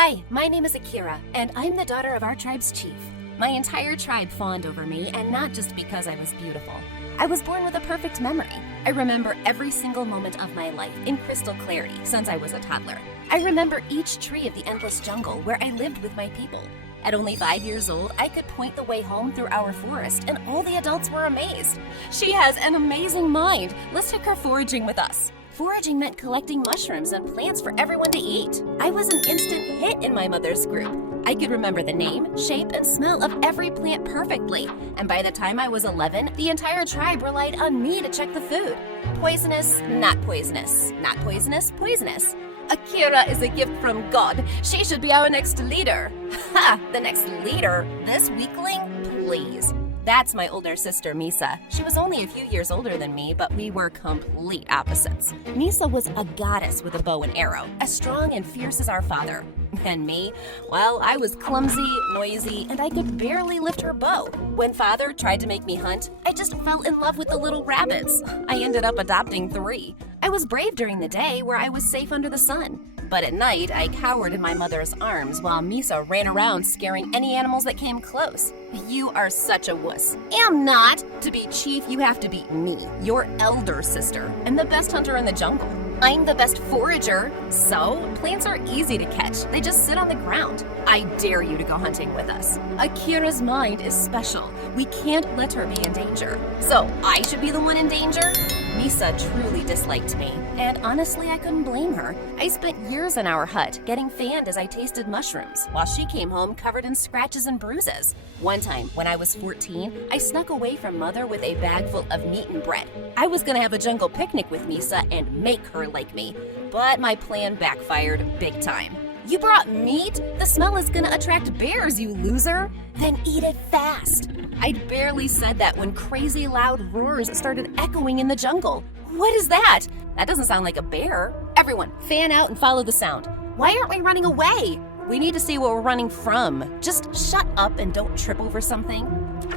Hi, my name is Akira, and I'm the daughter of our tribe's chief. My entire tribe fawned over me, and not just because I was beautiful. I was born with a perfect memory. I remember every single moment of my life in crystal clarity since I was a toddler. I remember each tree of the endless jungle where I lived with my people. At only 5 years old, I could point the way home through our forest, and all the adults were amazed. She has an amazing mind. Let's take her foraging with us. Foraging meant collecting mushrooms and plants for everyone to eat. I was an instant hit in my mother's group. I could remember the name, shape, and smell of every plant perfectly. And by the time I was 11, the entire tribe relied on me to check the food. Poisonous, not poisonous. Not poisonous, poisonous. Akira is a gift from God. She should be our next leader. Ha! The next leader? This weakling? Please. That's my older sister, Misa. She was only a few years older than me, but we were complete opposites. Misa was a goddess with a bow and arrow, as strong and fierce as our father. And me? Well, I was clumsy, noisy, and I could barely lift her bow. When father tried to make me hunt, I just fell in love with the little rabbits. I ended up adopting 3. I was brave during the day where I was safe under the sun. But at night, I cowered in my mother's arms while Misa ran around scaring any animals that came close. You are such a wuss. Am not. To be chief, you have to beat me, your elder sister, and the best hunter in the jungle. I'm the best forager. So, plants are easy to catch. They just sit on the ground. I dare you to go hunting with us. Akira's mind is special. We can't let her be in danger. So, I should be the one in danger? Misa truly disliked me, and honestly, I couldn't blame her. I spent years in our hut, getting fanned as I tasted mushrooms, while she came home covered in scratches and bruises. One time, when I was 14, I snuck away from mother with a bag full of meat and bread. I was gonna have a jungle picnic with Misa and make her like me, but my plan backfired big time. You brought meat? The smell is gonna attract bears, you loser! Then eat it fast! I'd barely said that when crazy loud roars started echoing in the jungle. What is that? That doesn't sound like a bear. Everyone, fan out and follow the sound. Why aren't we running away? We need to see what we're running from. Just shut up and don't trip over something.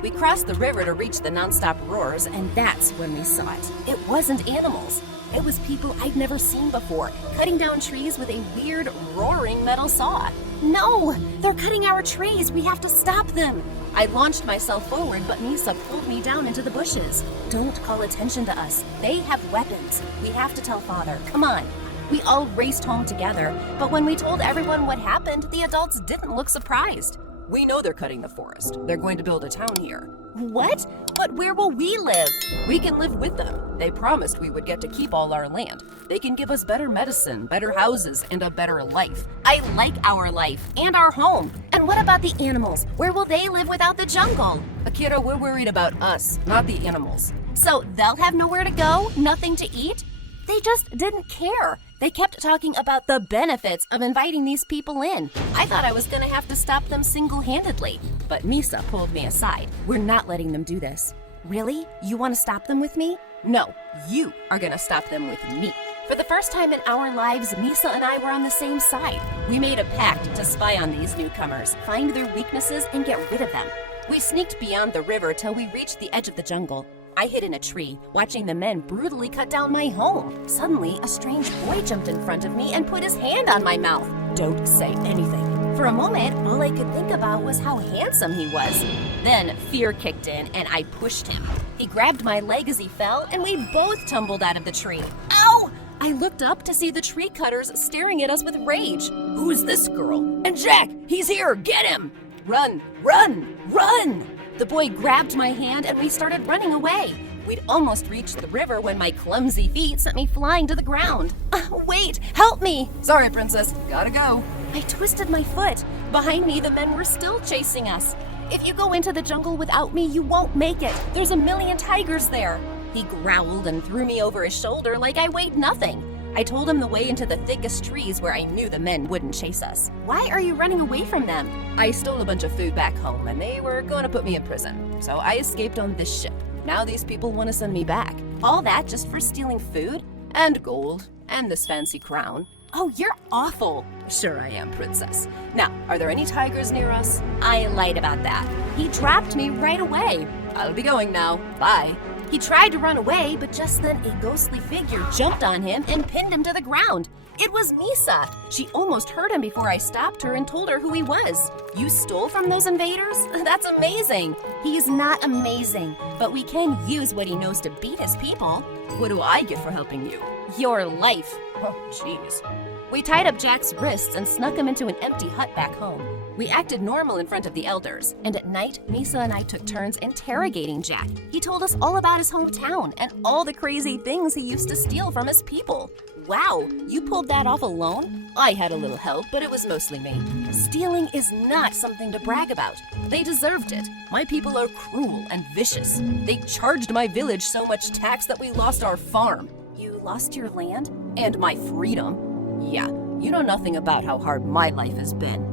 We crossed the river to reach the nonstop roars, and that's when we saw it. It wasn't animals. It was people I'd never seen before, cutting down trees with a weird, roaring metal saw. No! They're cutting our trees! We have to stop them! I launched myself forward, but Misa pulled me down into the bushes. Don't call attention to us. They have weapons. We have to tell father. Come on. We all raced home together, but when we told everyone what happened, the adults didn't look surprised. We know they're cutting the forest. They're going to build a town here. What? But where will we live? We can live with them. They promised we would get to keep all our land. They can give us better medicine, better houses, and a better life. I like our life and our home. And what about the animals? Where will they live without the jungle? Akira, we're worried about us, not the animals. So they'll have nowhere to go? Nothing to eat? They just didn't care. They kept talking about the benefits of inviting these people in. I thought I was gonna have to stop them single-handedly, but Misa pulled me aside. We're not letting them do this. Really? You want to stop them with me? No, you are gonna stop them with me. For the first time in our lives, Misa and I were on the same side. We made a pact to spy on these newcomers, find their weaknesses, and get rid of them. We sneaked beyond the river till we reached the edge of the jungle. I hid in a tree, watching the men brutally cut down my home. Suddenly, a strange boy jumped in front of me and put his hand on my mouth. Don't say anything. For a moment, all I could think about was how handsome he was. Then fear kicked in and I pushed him. He grabbed my leg as he fell and we both tumbled out of the tree. Ow! I looked up to see the tree cutters staring at us with rage. Who's this girl? And Jack, he's here, get him! Run, run, run! The boy grabbed my hand and we started running away. We'd almost reached the river when my clumsy feet sent me flying to the ground. Wait, help me! Sorry, princess, gotta go. I twisted my foot. Behind me, the men were still chasing us. If you go into the jungle without me, you won't make it. There's a million tigers there. He growled and threw me over his shoulder like I weighed nothing. I told him the way into the thickest trees where I knew the men wouldn't chase us. Why are you running away from them? I stole a bunch of food back home and they were going to put me in prison. So I escaped on this ship. Now these people want to send me back. All that just for stealing food? And gold. And this fancy crown. Oh, you're awful. Sure I am, princess. Now, are there any tigers near us? I lied about that. He dropped me right away. I'll be going now. Bye. He tried to run away, but just then a ghostly figure jumped on him and pinned him to the ground. It was Misa. She almost hurt him before I stopped her and told her who he was. You stole from those invaders? That's amazing. He's not amazing, but we can use what he knows to beat his people. What do I get for helping you? Your life. Oh, jeez. We tied up Jack's wrists and snuck him into an empty hut back home. We acted normal in front of the elders, and at night, Misa and I took turns interrogating Jack. He told us all about his hometown and all the crazy things he used to steal from his people. Wow, you pulled that off alone? I had a little help, but it was mostly me. Stealing is not something to brag about. They deserved it. My people are cruel and vicious. They charged my village so much tax that we lost our farm. You lost your land? And my freedom? Yeah, you know nothing about how hard my life has been.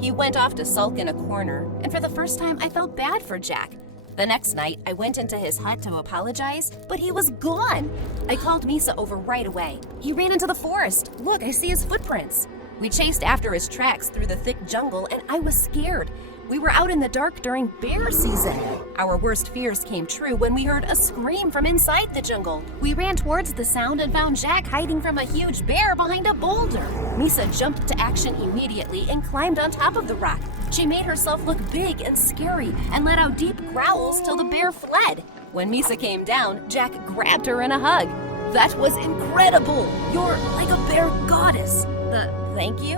He went off to sulk in a corner, and for the first time I felt bad for Jack. The next night, I went into his hut to apologize, but he was gone. I called Misa over right away. He ran into the forest. Look, I see his footprints. We chased after his tracks through the thick jungle, and I was scared. We were out in the dark during bear season. Our worst fears came true when we heard a scream from inside the jungle. We ran towards the sound and found Jack hiding from a huge bear behind a boulder. Misa jumped to action immediately and climbed on top of the rock. She made herself look big and scary and let out deep growls till the bear fled. When Misa came down, Jack grabbed her in a hug. That was incredible! You're like a bear goddess. Thank you?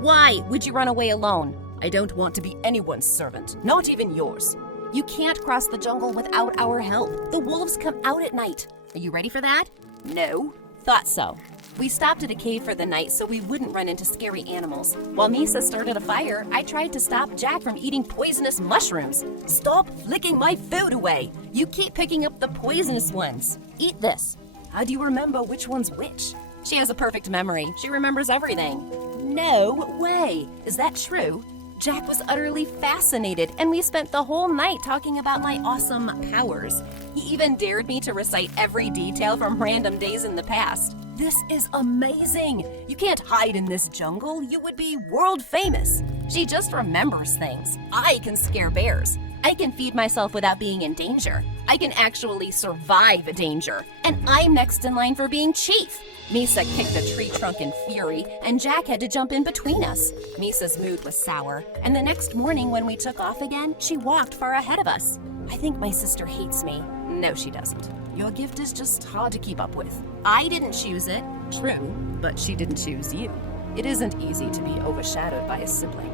Why would you run away alone? I don't want to be anyone's servant, not even yours. You can't cross the jungle without our help. The wolves come out at night. Are you ready for that? No. Thought so. We stopped at a cave for the night so we wouldn't run into scary animals. While Misa started a fire, I tried to stop Jack from eating poisonous mushrooms. Stop flicking my food away. You keep picking up the poisonous ones. Eat this. How do you remember which one's which? She has a perfect memory. She remembers everything. No way. Is that true? Jack was utterly fascinated, and we spent the whole night talking about my awesome powers. He even dared me to recite every detail from random days in the past. This is amazing! You can't hide in this jungle. You would be world famous. She just remembers things. I can scare bears. I can feed myself without being in danger. I can actually survive danger. And I'm next in line for being chief. Misa kicked a tree trunk in fury, and Jack had to jump in between us. Misa's mood was sour, and the next morning when we took off again, she walked far ahead of us. I think my sister hates me. No, she doesn't. Your gift is just hard to keep up with. I didn't choose it. True, but she didn't choose you. It isn't easy to be overshadowed by a sibling.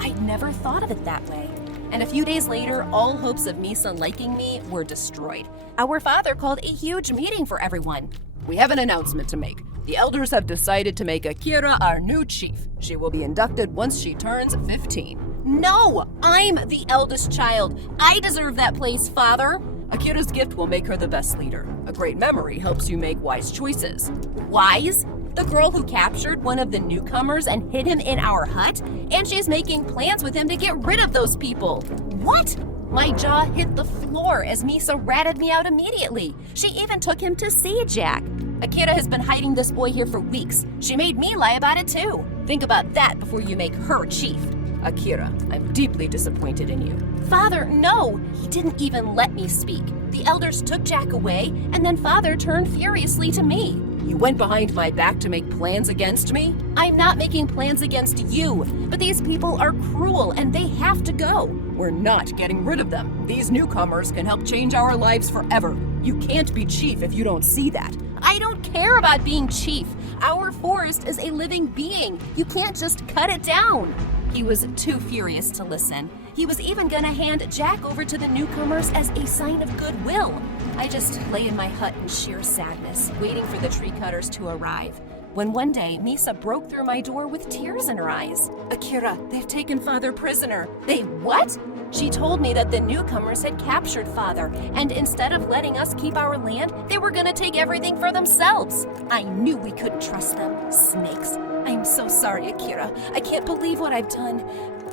I'd never thought of it that way. And a few days later, all hopes of Misa liking me were destroyed. Our father called a huge meeting for everyone. We have an announcement to make. The elders have decided to make Akira our new chief. She will be inducted once she turns 15. No! I'm the eldest child. I deserve that place, Father. Akira's gift will make her the best leader. A great memory helps you make wise choices. Wise? The girl who captured one of the newcomers and hid him in our hut? And she's making plans with him to get rid of those people. What? My jaw hit the floor as Misa ratted me out immediately. She even took him to see Jack. Akira has been hiding this boy here for weeks. She made me lie about it too. Think about that before you make her chief. Akira, I'm deeply disappointed in you. Father, no! He didn't even let me speak. The elders took Jack away, and then Father turned furiously to me. You went behind my back to make plans against me? I'm not making plans against you, but these people are cruel and they have to go. We're not getting rid of them. These newcomers can help change our lives forever. You can't be chief if you don't see that. I don't care about being chief. Our forest is a living being. You can't just cut it down. He was too furious to listen. He was even gonna hand Jack over to the newcomers as a sign of goodwill. I just lay in my hut in sheer sadness, waiting for the tree cutters to arrive. When one day, Misa broke through my door with tears in her eyes. Akira, they've taken Father prisoner. They what? She told me that the newcomers had captured Father, and instead of letting us keep our land, they were gonna take everything for themselves. I knew we couldn't trust them. Snakes. I'm so sorry, Akira. I can't believe what I've done.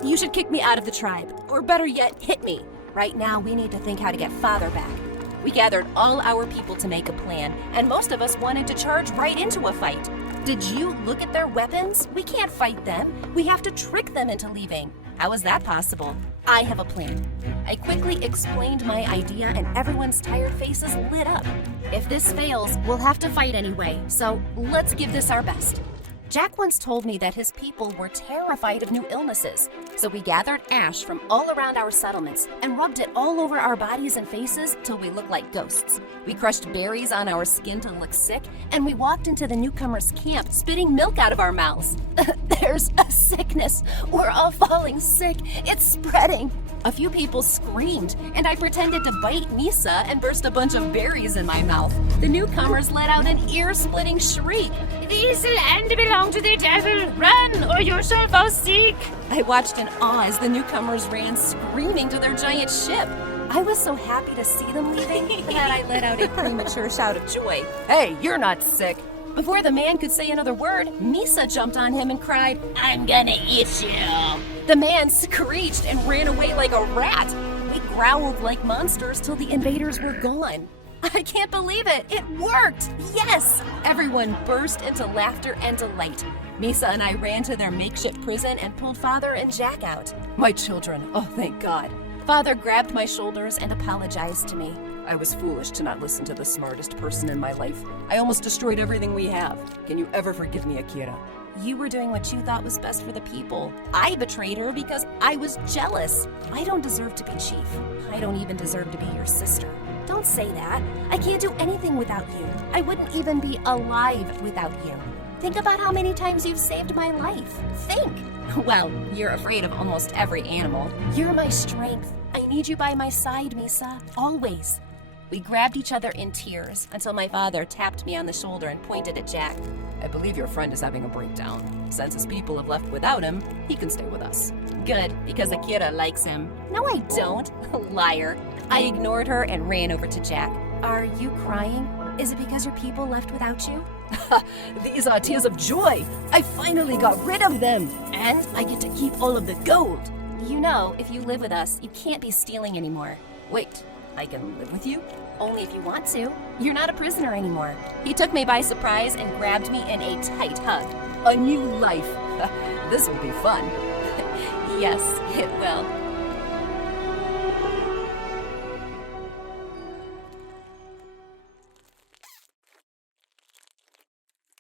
You should kick me out of the tribe, or better yet, hit me. Right now, we need to think how to get Father back. We gathered all our people to make a plan, and most of us wanted to charge right into a fight. Did you look at their weapons? We can't fight them. We have to trick them into leaving. How is that possible? I have a plan. I quickly explained my idea, and everyone's tired faces lit up. If this fails, we'll have to fight anyway, so let's give this our best. Jack once told me that his people were terrified of new illnesses, so we gathered ash from all around our settlements and rubbed it all over our bodies and faces till we looked like ghosts. We crushed berries on our skin to look sick, and we walked into the newcomers' camp spitting milk out of our mouths. There's a sickness. We're all falling sick. It's spreading. A few people screamed, and I pretended to bite Misa and burst a bunch of berries in my mouth. The newcomers let out an ear-splitting shriek. These land belong to the devil. Run, or you shall fall sick. I watched in awe as the newcomers ran screaming to their giant ship. I was so happy to see them leaving that I let out a premature shout of joy. Hey, you're not sick. Before the man could say another word, Misa jumped on him and cried, I'm gonna eat you. The man screeched and ran away like a rat. We growled like monsters till the invaders were gone. I can't believe it! It worked! Yes! Everyone burst into laughter and delight. Misa and I ran to their makeshift prison and pulled Father and Jack out. My children, oh thank God. Father grabbed my shoulders and apologized to me. I was foolish to not listen to the smartest person in my life. I almost destroyed everything we have. Can you ever forgive me, Akira? You were doing what you thought was best for the people. I betrayed her because I was jealous. I don't deserve to be chief. I don't even deserve to be your sister. Don't say that. I can't do anything without you. I wouldn't even be alive without you. Think about how many times you've saved my life. Think. Well, you're afraid of almost every animal. You're my strength. I need you by my side, Misa. Always. We grabbed each other in tears until my father tapped me on the shoulder and pointed at Jack. I believe your friend is having a breakdown. Since his people have left without him, he can stay with us. Good, because Akira likes him. No, I don't. Liar. I ignored her and ran over to Jack. Are you crying? Is it because your people left without you? These are tears of joy. I finally got rid of them. And I get to keep all of the gold. You know, if you live with us, you can't be stealing anymore. Wait, I can live with you? Only if you want to. You're not a prisoner anymore. He took me by surprise and grabbed me in a tight hug. A new life. This will be fun. Yes, it will.